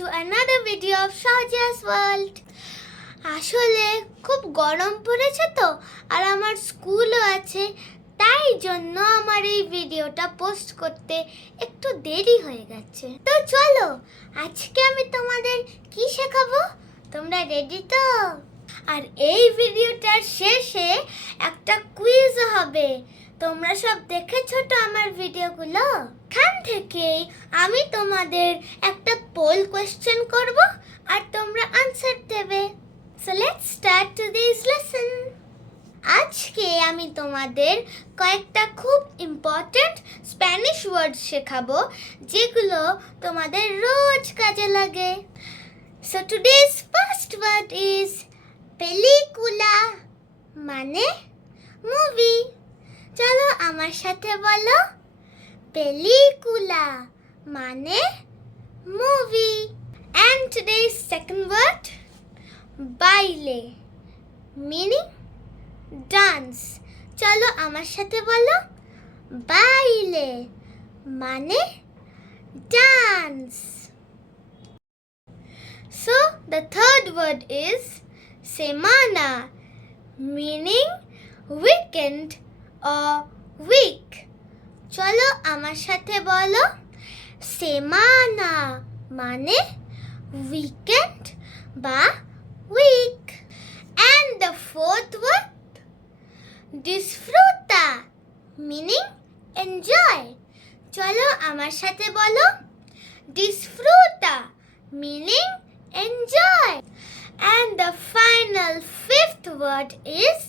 to another video of Shajia's World. আসলে খুব গরম পড়েছে তো আর আমার স্কুলও আছে, তাই জন্য আমার এই ভিডিওটা পোস্ট করতে একটু দেরি হয়ে গেছে। তো চলো আজকে আমি তোমাদের কি শেখাবো, তোমরা রেডি তো? আর এই ভিডিওটার শেষে একটা কুইজ হবে। তোমরা সব দেখেছো তো আমার ভিডিওগুলো? এখান থেকে আমি তোমাদের একটা পোল কোয়েশ্চেন করব আর তোমরা আনসার দেবে। So let's start today's lesson. আজকে আমি তোমাদের কয়েকটা খুব ইম্পর্ট্যান্ট স্প্যানিশ ওয়ার্ড শেখাবো যেগুলো তোমাদের রোজ কাজে লাগে। So today's first word is পেলিকুলা, মানে মুভি। চলো আমার সাথে বলো, পেলিকুলা মানে movie. And today's second word, baile, meaning dance. চলো আমার সাথে বলো, baile মানে dance. So the third word is semana, meaning weekend or week. চলো আমার সাথে বলো, semana মানে weekend বা week. And the fourth word, disfruta, meaning enjoy. চলো আমার সাথে বলো, disfruta meaning enjoy. And the final fifth word is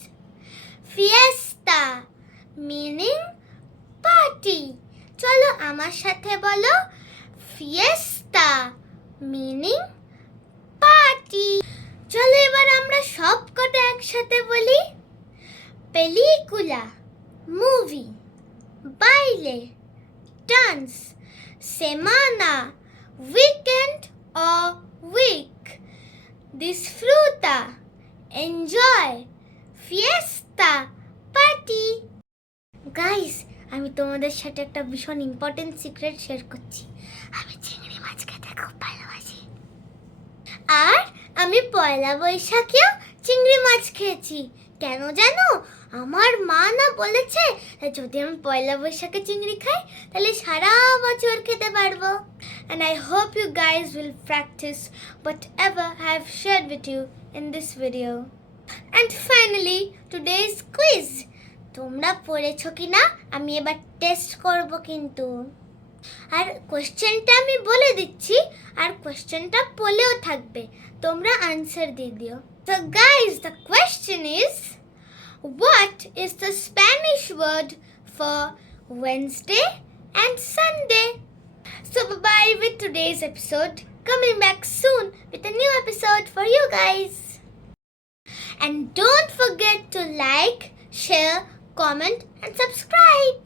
fiesta, meaning party. চলো আমার সাথে বলো, fiesta meaning party. চলো এবার আমরা সব কটা একসাথে বলি, পেলিকুলা মুভি, বাইলে ডান্স, সেমানা weekend or week, disfruta enjoy, fiesta party. Guys, আমি তোমাদের সাথে একটা ভীষণ ইম্পর্টেন্ট সিক্রেট শেয়ার করছি। আমি চিংড়ি মাছ খেতে খুব ভালোবাসি, আর আমি পয়লা বৈশাখেও চিংড়ি মাছ খেয়েছি। কেন জানো? আমার মা না বলেছে যদি আমি পয়লা বৈশাখে চিংড়ি খাই তাহলে সারা বছর খেতে পারবো। And I hope you guys will practice whatever I have shared with you in this video. And finally, today's quiz. তোমরা পড়েছো কিনা আমি এবার টেস্ট করব কিন্তু। আর কোশ্চেনটা আমি বলে দিচ্ছি, আর কোশ্চেনটা বলেও থাকবে, তোমরা আনসার দিয়ে দিও। So guys, the question is, what is the Spanish word for Wednesday and Sunday? So bye-bye with today's episode. Coming back soon with a new episode for you guys. And don't forget to like, share, comment and subscribe.